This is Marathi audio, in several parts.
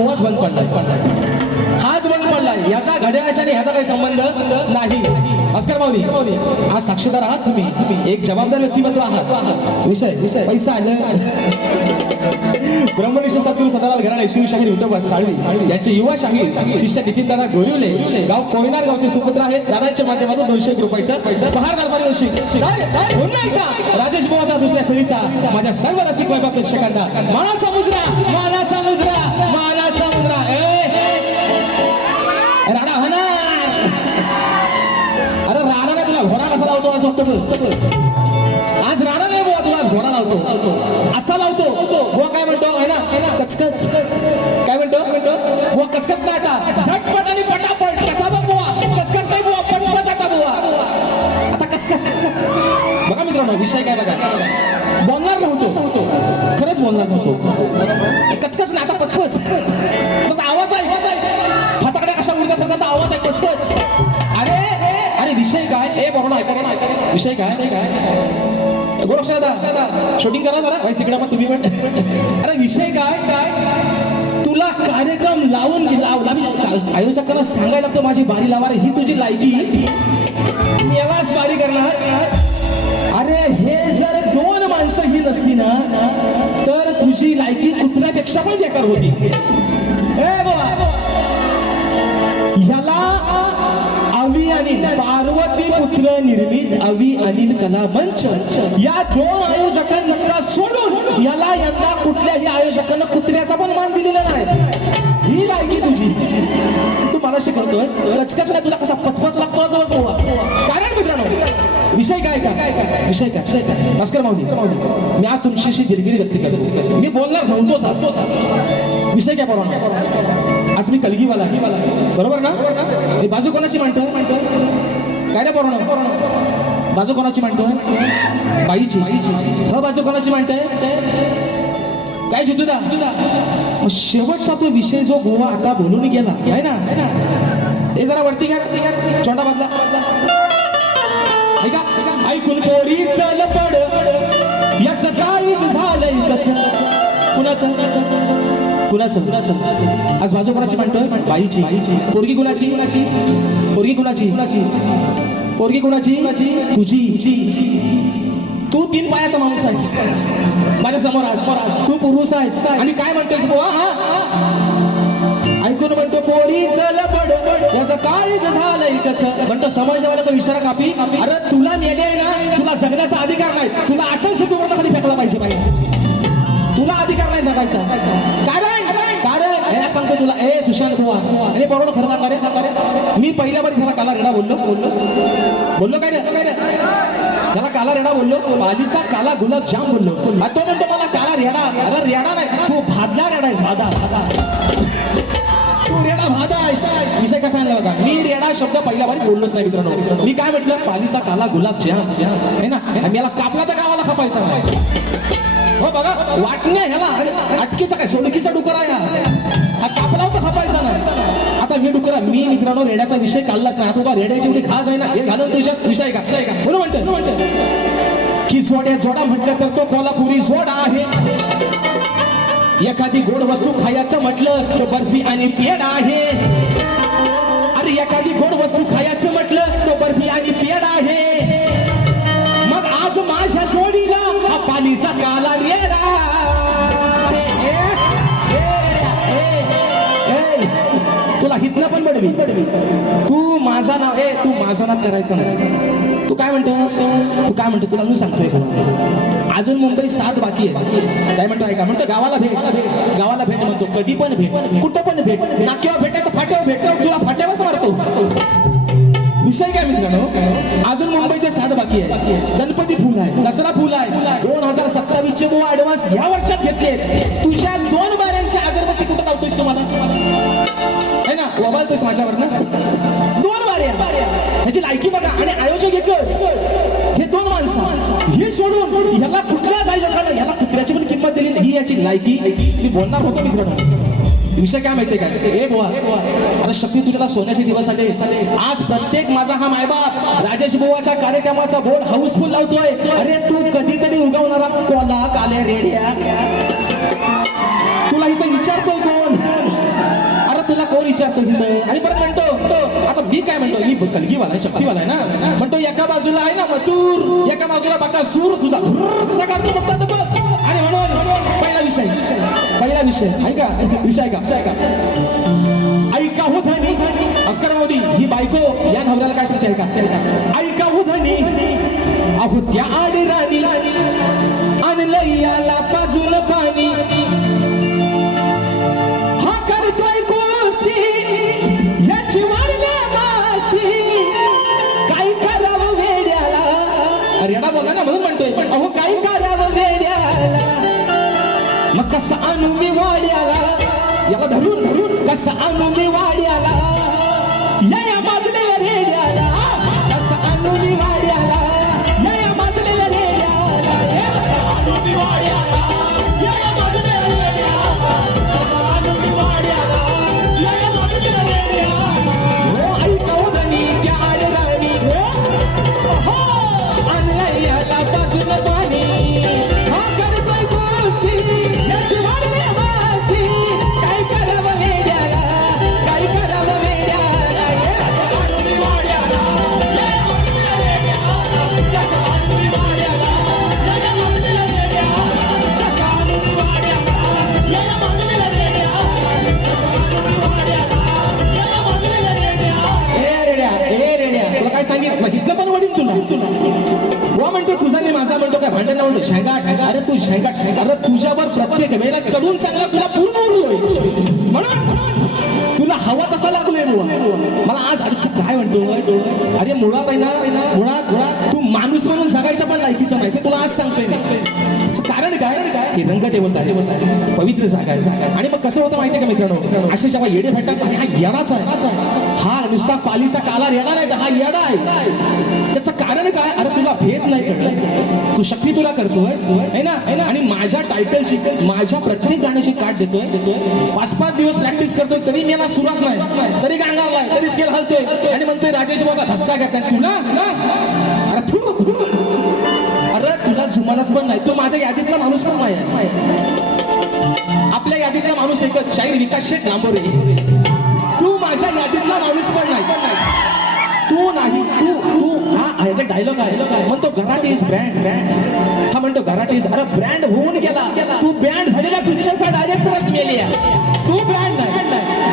बुवाच बंद पडलाय, हाच बंद पडलाय, याचा घड्याळाशी आणि ह्याचा काही संबंध नाही. भास्कर माऊली, आज साक्षीदार आहात तुम्ही, एक जबाबदार व्यक्तिमत्व आहात. विषय पैसा आलं. ब्रह्मनिष्ठ सद्गुरू सदालाल घराणे शिवशाही विठोबा साळवी यांचे युवा शाहीर शिष्य नितीन दादा गोरिवले, गाव कोयनार गावचे सुपुत्र आहेत. दादांच्या माध्यमातून 200 रुपयाचा बहार दरबारी वर्षी पुन्हा एकदा राजेश बुवाचा दुसऱ्या फेरीचा माझ्या सर्व रसिक वैभव प्रेक्षकांना मानाचा मुजरा, मानाचा मुजरा, मानाचा मुजरा. राणा होणार, अरे राणा नाही, तुला घोडा कसा लावतो आज फक्त. आज राणा नाही बुवा, तुला आज घोडा लावतो, असा लावतो. बुवा काय म्हणतो आहे ना, कचकच. काय म्हणतो बुवा? कचकच नाही, आता झटपट आणि पटापट. कसा बघ बुवा, कचकच नाही बुवा, पचपच आता बुवा, आता कचकच. बघा मित्रांनो, विषय काय बघा, बोलणार नव्हतो, खरंच बोलणार नव्हतो. कचकच नाही, आता पचपच. आवाज आहे, फटाकड्या कशा उडतात सगळ्यांचा आवाज आहे, पचपच. अरे अरे विषय काय, ए बरोबर ऐका, विषय काय गोरक्ष दादा, शूटिंग करा जरा वाईस तिकडे पण तुम्ही पण. अरे विषय काय, तुला कार्यक्रम लावून आयोजकांना सांगायला लागतो माझी बारी लावा, ही तुझी लायकी, यालाच बारी करणार. अरे हे जर 2 माणसं ही नसती ना, तर तुझी लायकी कुत्र्यापेक्षा पण बेकार होती. ह्याला अवी अनिल पार्वती पुत्र निर्मित अवी अनिल कला मंच या 2 आयोजकांना सोडून याला यंदा कुठल्याही आयोजकांना कुत्र्याचा पण मान दिलेला नाही. ही लायकी तुझी, तू मला शिकवतोय कचकच नाही, तुला कसा पचपच लागतो जवळ. कारण मित्रांनो, विषय काय, विषय काय भास्कर माऊली, मी आज तुमच्याशी दिलगिरी व्यक्त करतो. मी बोलणार नव्हतोच. विषय काय बरोबर, आज मी कलगीवाला बरोबर ना. बाजू कोणाची मांडतो, काय रे बरोबर, बाजू कोणाची मांडतो, बाईची. बाजू कोणाची मांडतोय, काय जितूदा. शेवटचा तो विषय जो गोवा आता बोलून गेला आहे ना, हे जरा वरती घ्या, चोंडा बदला. ऐका, ऐकून पोरी चल पड, याच काळीच झालंय कच. कुणाचं आज बाजू कोणाची म्हणतोय, बाईची. पोरगी कुणाची, पोरगी कुणाची, तुझी. तू 3 पायाचा माणूस आहेस माझ्या समोर, आज तू पुरुष आहेस आणि काय म्हणतोयस बुवा, ऐकून म्हणतो पोरी चल पड, याचं काळीच झालंय कच. म्हणतो समोर जेव्हा तो इशारा कापी, अरे तुला मेले आहे ना, तुला जगण्याचा अधिकार नाही, तुला 8 सेतूवरचा खाली फेकला पाहिजे बाई, तुला अधिकार नाही जगायचा. कारण हे सांगतो तुला, ए सुशांत बुवा, आणि बरोबर खरं सांगा रे, मी पहिल्या बारी त्याला काला रेडा बोललो काय रे, त्याला काला रेडा बोललो, पालीचा काला गुलाब जाम बोललो. तो म्हणतो मला काला रेडा. अरे रेडा नाही, तू भादला रेडा आहेस, भादा. तू रेडा भादा आहेस. विषय कसा आणला बघा, मी रेडा शब्द पहिल्या बारी बोललोच नाही मित्रांनो. मी काय म्हटलं, पालीचा काला गुलाब जाम आहे ना, आणि याला कापला तर गावाला खपायचा नाही. हो बघा, वाटण्या ह्याला अटकीचा काय सोडकीचा डुकरा आहे, हा कापला तर खपायचा नाही. आता मी डुकरा, मी मित्रांनो रेड्याचा विषय काढलाच नाही. आता रेड्याची एवढी खास आहे ना, हे घालून तुझ्यात विषय का म्हणून म्हणतो की जोडा म्हटलं तर तो कोल्हापुरी जोडा आहे. एखादी गोड वस्तू खायचं म्हटलं तो बर्फी आणि पेढा आहे. अरे एखादी गोड वस्तू खायचं म्हटलं तो बर्फी आणि पेढा आहे. मग आज माझ्या जोडीला हा पालीचा काला रेडा. तुला हितनं पण बडवी, तू माझा नाव, तू माझा नाव करायचं नाही. तू काय म्हणतो, तुला मी सांगतोय, अजून मुंबई 7 बाकी आहे. काय म्हणतो ऐका, म्हणतो गावाला भेट म्हणतो, कधी पण भेट, कुठं पण भेट, नाक्यावर भेटायचं, फाट्यावर भेट, तुला फाट्यावरच मारतो. विषय काय मित्रांनो, अजून मुंबईचे 7 बाकी आहे. गणपती फुल आहे, दसरा फुल आहे, 2027 चे बुवा ऍडव्हान्स या वर्षात घेतले. तुझ्या 2 बाऱ्यांच्या अगरबत्ती कुठं लावतोयस तुम्हाला, है ना, वबालतोस माझ्यावर ना. 2 बाऱ्या, ह्याची लायकी बघा. आणि आयोजक एकच, हे 2 माणसं, हे सोडून ह्याला कुठल्याच आयोजकाला ह्याला कुत्र्याची पण किंमत दिली ही याची लायकी. मी बोलणार होतो मित्रांनो, विषय काय माहितीये काय, ए बुवा, अरे शक्ती तुझ्याला सोन्याचे दिवस आले. आज प्रत्येक माझा हा मायबाप राजेश बुवाच्या कार्यक्रमाचा बोर्ड हाऊसफुल लावतोय. अरे तू कधीतरी उगवणारा कोला काल्या रेड्या, तुला इथं विचारतोय कोण, कोण विचारतो तिथं आणि परत म्हणतो आता मी काय म्हणतो मी कलगीवाला आहे शक्तीवाला आहे ना म्हणतो एका बाजूला आहे ना मथुर एका बाजूला बकासूर तुझा कसा काढतो बघता बघ आणि म्हणून पहिला विषय ऐका विषय का ऐका हो धनी अस्कर मोदी ही बायको या नवऱ्याला काय सांगते ऐका ऐका हो धनी अहो त्या आडी राणी आणलं याला पाजून पाणी हा करतोय गोष्टी याची वाढल्या मस्ती काय करावं वेड्याला अरे येडा बोला ना म्हणून म्हणतोय पण अहो काय करावं वेड्याला मग कसा आणू मी वाड्याला याला धरून कसा आणू मी वाड्याला या बाजूला रेड्याला कसा आणू मी वाड्याला या बाजूला रेड्याला कसा आणू मी वाड्याला या बाजूला रेड्याला कसा आणू मी वाड्याला या बाजूला रेड्याला हो ऐका हो धनी त्या आडराणी हो आणलं याला बाजूला पाणी हा करतोय गोष्टी याची वाढली मस्ती काय करावं वेड्याला काय करावं वेड्याला तुला काय सांगितलं इथलं पण वडील तुला वा म्हणतो तुझा मी माझा म्हणतो काय भांडण म्हणतो शेंगा अरे तू शेंगा अरे तुझ्यावर प्रत्येक वेळेला चढून चांगला तुला पूर्ण उरलोय म्हणून तुला हवा तसा लागलोय मला आज अरे तू काय म्हणतो अरे मुळात आहे ना मुळात तू माणूस म्हणून जगायच्या पण लायकीचा नाही तुला आज सांगतोय कारण काय की रंग देवता पवित्र जागा आहे आणि मग कसं होतं माहितीये का मित्रांनो असे जेव्हा येडे भेटतात आणि हा येडाच आहे हा नुसता पालीचा काला येणार आहे हा येडा आहे त्याचं कारण काय अरे तुला भेद नाही कळलं तू शक्ती तुला करतोय है ना आणि माझ्या टायटलची माझ्या प्रत्येक गाण्याची काट देतोय 5-5 दिवस प्रॅक्टिस करतोय तरी मी ना सुरात नाही तरी गांगारलाय तरी स्केल हलतोय आणि म्हणतोय राजेश बाबा धसका घ्यायचा तुला अरे तुला जुमानच पण नाही तू माझ्या यादीतला माणूस पण नाही आपल्या यादीतला माणूस एकच शाहीर विकास शेठ लांबोरे तू माझ्या यादीतला माणूस पण नाही तू नाही तू हा याचा डायलॉग आहे म्हणतो घराट इज ब्रँड हा म्हणतो घराट इज अरे ब्रँड होऊन गेला तू ब्रँड झालेल्या पिक्चरचा डायरेक्टरच मेली आहे तू ब्रँड नाही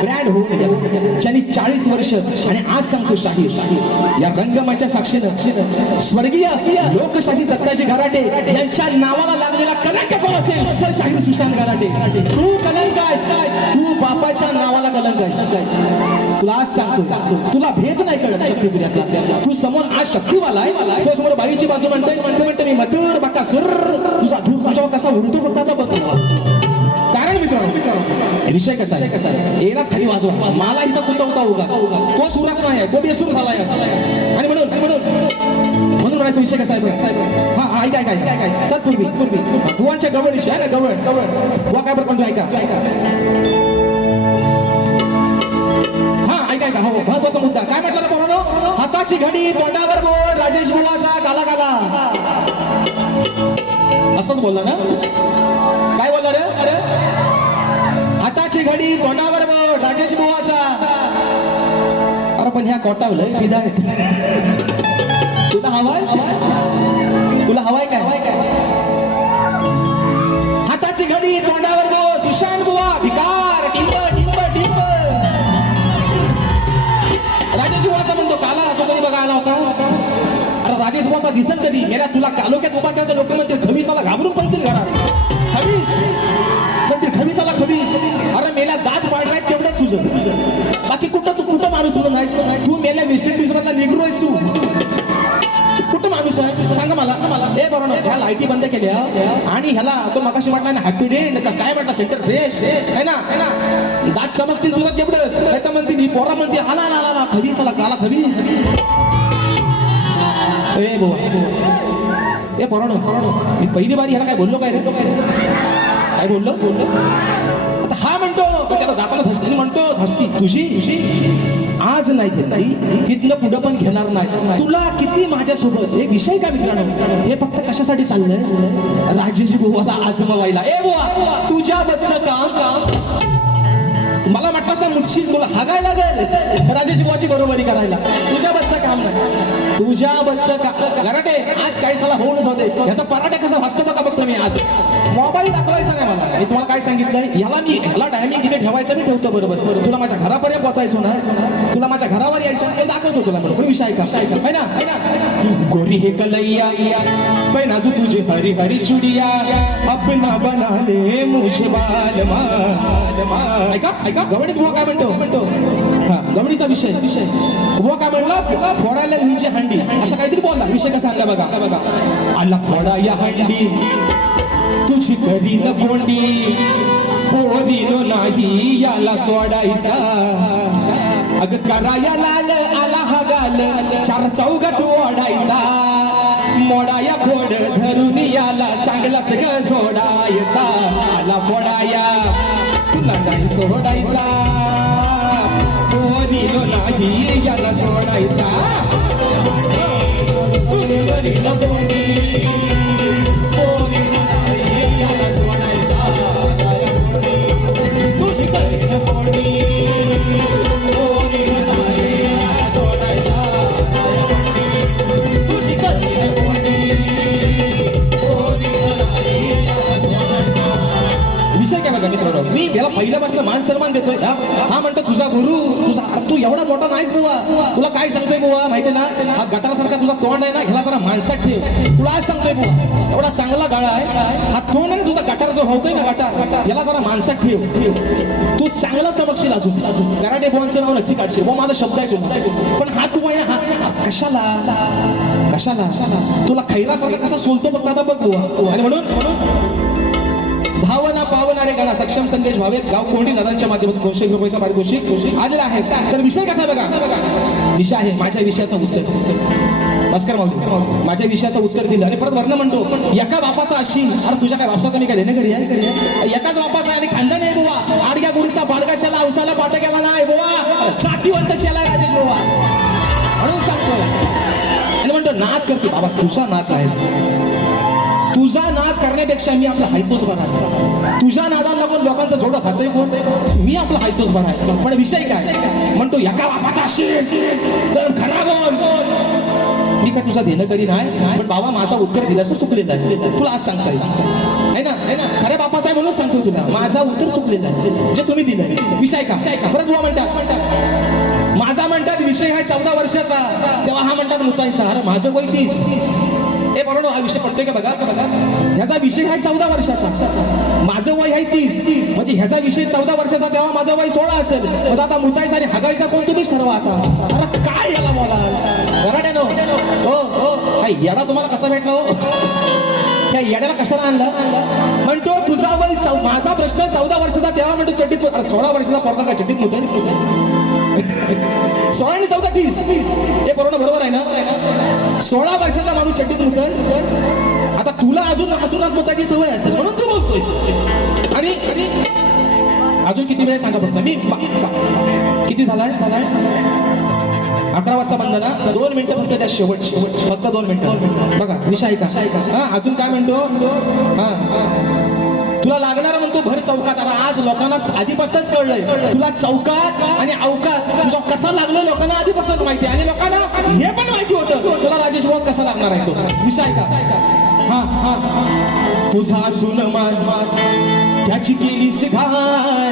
ब्रँड होऊन गेला ज्यांनी 40 वर्ष आणि आज सांगतो शाहीर या रंगमंच्या साक्षीनं स्वर्गीय लोकशाही दत्ताजी घराटे यांच्या नावाला लागलेला कलंक कोण असेल तर शाहीर सुशांत घराटे तू कलंक आहेस तू बापाच्या नावाला कलंक आहेस तुला आज सांगतो तुला भेद नाही कळत शक्ती तुझ्यातला तू समोर आज शक्तीवाला आहे तो समोर बाईची बाजू म्हणतो मी मथुर बकासूर तुझा धूर तुझ्यावर कसा उडतो फक्त आता बघ कारण मित्रांनो विषय कसा आहे येलाच खाली वाजवा मला इथं कुंतवता होगा तो सुरात नाही आहे तो बेसूर झालाय आणि म्हणून म्हणायचा विषय कसा आहे हा ऐका तत्पूर्वी भुवांच्या गवळीशी आहे ना गवळ बुवा काय बरं म्हणतो ऐका हो महत्वाचा मुद्दा काय म्हटलं ना पोरांनो हाताची घडी तोंडावर बोट राजेश बुवाचा गाला असंच बोलला ना काय बोलला रे अरे हाताची घडी तोंडावर बोट राजेश बुवाचा अरे पण ह्या कोटावलंय विदाय तुला हवाय काय हाताची घडी तोंडावर बोट सुशांत बुवा भिकार टिंब राजेश बुवाचा म्हणतो काला तो कधी बघा आला होता अरे राजेश बुवा दिसत कधी मेला तुला कालोक्यात उभा केला लोक म्हणतील खबीसाला घाबरून पडतील घरात खबीस म्हणतील खबीसाला खबीस अरे मेला दात पाडराय तेवढंच तुझं बाकी कुठं माणूस म्हणून नाहीस तू मेल्या वेस्ट इंडिज मधला निग्रो आहेस तू कुठं माणूस आहे सांगा मला हे बरोबर ह्या लाईटी बंद केल्या आणि ह्याला तो मगाशी म्हटला ना हॅपी डे काय म्हटला सेंटर फ्रेश है ना दात चमकतील तुला तेवढंच तर म्हणते ही पोरा म्हणते आला खबीस आला काला खबीस ए बोवा ए पोरानो मी पहिली बारी ह्याला काय बोललो काय बोललो आता हा म्हणतो त्याला दाताला धसते म्हणतो धसती तुझी आज नाही घेतली तिथलं पुढं पण घेणार नाही तुला किती माझ्यासोबत हे विषय काय मित्रांनो हे फक्त कशासाठी चाललंय राजेश बुवाला आजमावायला ए बुवा तुझ्या बच्चं काम मला म्हटलं ना मुच्छी तुला हागायला लागेल राजेश बुवाची बरोबरी करायला. तुझ्या बच्चा काम नाही, तुझ्या बच्चा का घराटे आज काही साला होऊनच होते. याचा पराठा कसा वाचतो बघा बघतो मी आज. मोबाईल दाखवायचा नाही मला. मी तुम्हाला काय सांगितलंय, ह्याला टायमिंग इथे ठेवायचा मी ठेवतो बरोबर. तुला माझ्या घरापर्यंत पोहोचायचो ना, तुला माझ्या घरावर यायचं ते दाखवतो तुला बरोबर. विषय का है ना. गोरी हे कलैया पहना तू तुझे हरी हरी चुडिया अपना बना ले मुझे बालमा. ऐका ऐका गवडीत बुवा काय म्हणतो. हा गवडीचा विषय बुवा काय म्हणला, फोडायला घ्यायची हंडी असं काहीतरी बोलला. विषय कसा आणला बघा. आला फोडा या हंडी तुझी कधी न कोंडी पोरीनो नाही याला सोडायचा. अग कराया लाल आला हा गाल चार चौघात ओढायचा. मोडाया खोड धरून याला चांगलाच ग सोडायचा. आला फोडाया तुला नाही सोडायचा, पोरीनो नाही याला सोडायचा. विषय काय बघा मित्र, मी याला पहिल्यापासून मान सन्मान देतोय. हा म्हणतो तुझा गुरु, तू एवढा मोठा नाहीस बुवा. तुला काय सांगतोय बुवा माहिती ना, हा गटारासारखा तुझा तोंड आहे ना, ह्याला जरा माणसात ठेव. तुला आज सांगतोय बुवा, एवढा चांगला गाळा आहे हा तोंड आहे तुझा गटार जो होतोय ना गटार, याला जरा माणसात ठेव. तू चांगला चमकशील अजून. गराटे बुवांचं नाव नक्की काढशील बुवा, माझा शब्द आहे तुला. पण हा तू आहे ना, हा कशाला तुला खैरासारखा कसा सोलतो बघ आता बघ बुवा. आणि म्हणून भावना पावणारे गणा सक्षम संदेश व्हावे गाव कोंडी दादांच्या माध्यमातून 200 रुपयाचा पारितोषिक आलेला आहे. तर विषय कसा बघा, विषय आहे माझ्या विषयाचं उत्तर. भास्कर मावजी माझ्या विषयाचं उत्तर दिलं आणि परत वर्ण म्हणतो, एका बापाचा अशी अरे तुझ्या काय बापाचा मी काय देणे घरी आहे. एकाच बापाचा आणि खांदा नाही बुवा. आडग्या गुडीचा बाडगाशाला औसाला पाठ गेला नाही बुवा, जातीवंत शेला राजेश बुवा म्हणून सांगतो. आणि म्हणतो नाद करतो बाबा, तुझा नाद आहे. तुझा नाद करण्यापेक्षा मी आपला हायतोच बरा आहे. तुझ्या नादाला लागून लोकांचं जोडं खातोय कोण, मी आपला हायतोच बरा आहे. पण विषय काय म्हणतो, एका बापाचा असेल तर खराब मी काय तुझा देणं करी नाही. पण बाबा माझा उत्तर दिलास चुकलेला आहे. तुला आज सांगता येईल आहे ना, खऱ्या बापाचा आहे म्हणून सांगतो तुला, माझा उत्तर चुकलेला आहे जे तुम्ही दिलं. विषय का परत बुवा म्हणतात, माझा म्हणतात विषय आहे 14 वर्षाचा, तेव्हा हा म्हणतात मुतायचा. अरे माझं वय 30. हे बरोबर हा विषय पडतोय का बघा. ह्याचा विषय आहे 14 वर्षाचा, माझं वय आहे 30. म्हणजे ह्याचा विषय 14 वर्षाचा, तेव्हा माझं वय 16 असेल. म्हणजे आता मुतायचा आणि हगायचा कोण तुम्हीच ठरवा आता. अरे काय याला बोला घराट्यानो. हो हा येडा तुम्हाला कसा भेटला हो, त्या येड्याला कशाला आणलं. म्हणतो तुझा वय माझा प्रश्न 14 वर्षाचा, तेव्हा म्हणतो चड्डीत. अरे 16 वर्षाचा पोरगा का चड्डीत मुताय. 16 आणि 14 30 हे बरोबर आहे ना. 16 वर्षाचा माणूस चड्डीत मुतल. आता तुला अजून अजूनात मुताची सवय असेल म्हणून तू बोलतोयस. आणि अजून किती वेळ सांगा फक्त. मी किती झालाय 11 वाजता बंद ना, 2 मिनिटं फक्त त्या शेवट फक्त 2 मिनिटं बघा. विषय का हा अजून काय म्हणतो. हा तुला लागणार म्हणतो भर चौकात. अरे आज लोकांना आधीपासूनच कळलंय तुला चौकात आणि अवकात तुझा कसा लागलं लोकांना आधीपासूनच माहिती आहे. आणि लोकांना हे पण माहिती होतं तुला राजेश भाऊ कसा लागणार आहे तो. विषय का हा तुझा असून मान त्याची केलीस घाण,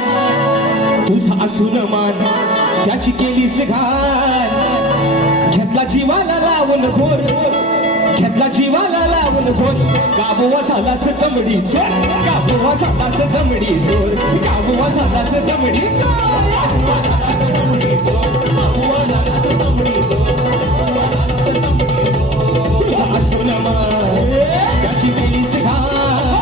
तुझा असून मान त्याची केलीस घाण. घेतला जीवाला लावून घोर, घेतला जीवाला लावून घोर. गाबोवा झालास जमडी चोर, गाबोवा झालास जमडी चोर, गाबोवा झालास जमडी तुझा असून मान त्याची केलीस घाण,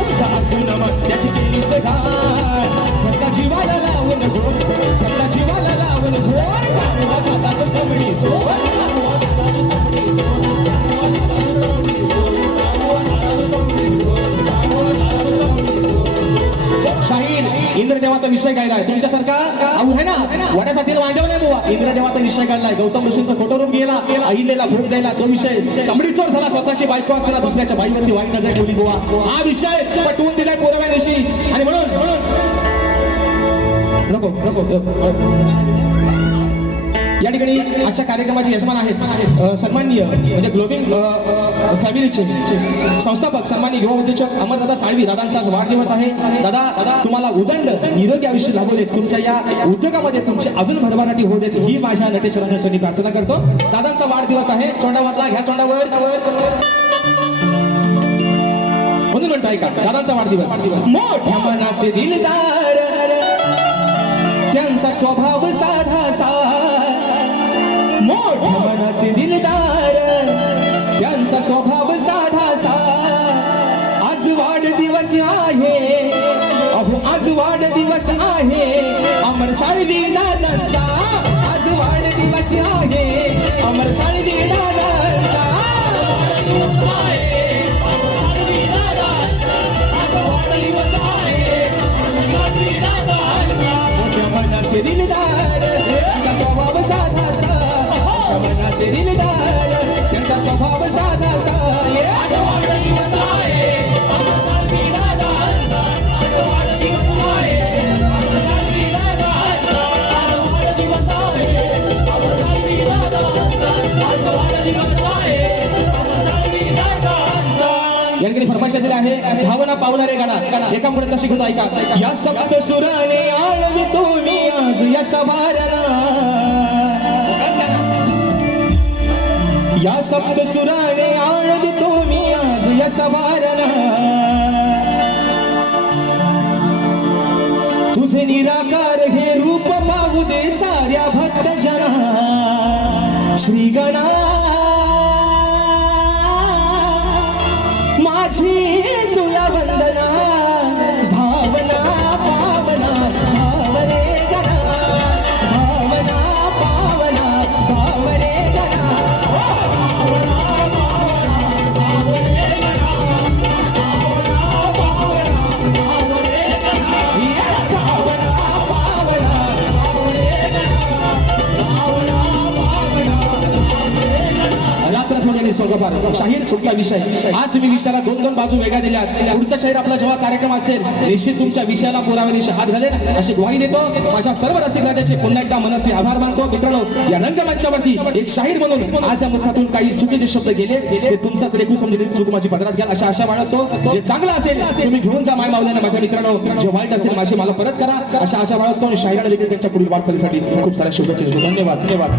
तुझा असून मान त्याची केलीस घाण. घेतला जीवाला लावून घोर, घेतला जीवाला लावून घोर. गाबोवा झालास जमडी चोर. शाहीर इंद्रदेवाचा विषय गायलाय. तुमच्यासारखा अहो आहे ना वड्यासाठी वांजव नाही बुवा. इंद्रदेवाचा विषय काढलाय. गौतम ऋषींचं खोटं रूप गेला, अहिल्याला भोग द्यायला तो विषय. चमडी चोर झाला, स्वतःची बायको असताना दुसऱ्याच्या बाईवरती वाईट नजर ठेवली बुवा. हा विषय पटवून दिलाय पोरव्या दिवशी. आणि म्हणून नको या ठिकाणी आजच्या कार्यक्रमाचे यजमान आहेत सन्माननीय म्हणजे ग्लोबिंग फॅमिलीचे संस्थापक सन्माननीय युवा उद्योजक अमरदादा साळवी. दादांचा आज वाढदिवस आहे. दादा तुम्हाला उदंड निरोगी आयुष्य लाभू देत, तुमच्या या उद्योगामध्ये तुमची अजून भरभराटी होऊ देत ही माझ्या नटेश्वराच्या चरणी प्रार्थना करतो. दादांचा वाढदिवस आहे. चोंडावरला ह्या चोंडावर म्हणून म्हणतो ऐका दादांचा वाढदिवस. मोठ्या मनाचे दिलदार त्यांचा स्वभाव साधासा, मोठ्या मनाचे दिलदार त्यांचा स्वभाव साधासा. आज वाढदिवस आहे, अहो आज वाढदिवस आहे अमर साळवी दादांचा. आज वाढदिवस आहे अमर साळवी दादांचा. मोठ्या मनाचे दिलदार त्यांचा स्वभाव साधासा, मोठ्या मनाचे दिलदार त्यांचा स्वभाव साधासा. या ठिकाणी फरमाइश दिली आहे भावना पावणारे गाणं एका मुळे शिकवतो ऐका. या सप्त सुराने आळवी तुम्ही आज या सवारला, या सप्त सुराने आळवी तुम्ही आज या सवारला. तुझे निराकार हे रूप पाहू दे साऱ्या भक्त जना. श्री गणा माझी तुला वंदना, भावना पावना भावरे गणा, भावना पावना भावरे गणा. शाहीर तुमचा विषय आज तुम्ही विषयाला दोन दोन बाजू वेगळ्या दिल्यात. पुढचा शाहीर आपला जेव्हा कार्यक्रम असेल निश्चित तुमच्या विषयाला पुराव्याने हात घालेल अशी ग्वाही देतो. माझ्या सर्व रसिक राजाचे पुन्हा एकदा मनस्वी आभार मानतो. मित्रांनो या रंगमंचावरती एक शाहीर म्हणून आज या मुखातून काही चुकीचे शब्द गेले ते तुमचाच लेखू समजून चूक माझी पदरात घ्या अशा आशा बाळगतो. जे चांगलं असेल तुम्ही घेऊन जा माय मावल्याने माझ्या मित्रांनो, जे वाईट असेल माझी मला परत करा अशा आशा बाळगतो. आणि शाहिराने देखील त्यांच्या पुढील वाटचालीसाठी खूप साऱ्या शुभेच्छा देतो. धन्यवाद धन्यवाद.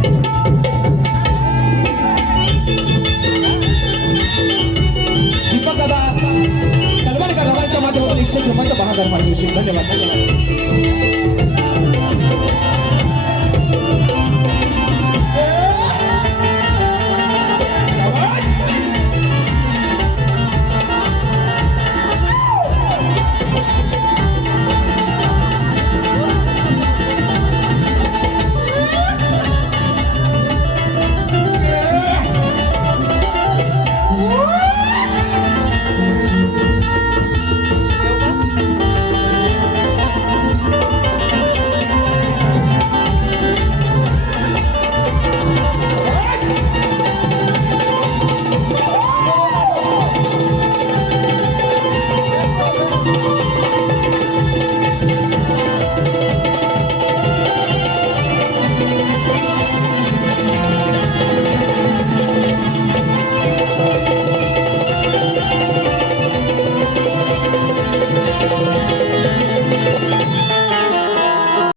दीपक दादा कलवाडकर रवांच्या माध्यमातून 100 रुपयांचा 10,000 पारितोषिक. धन्यवाद.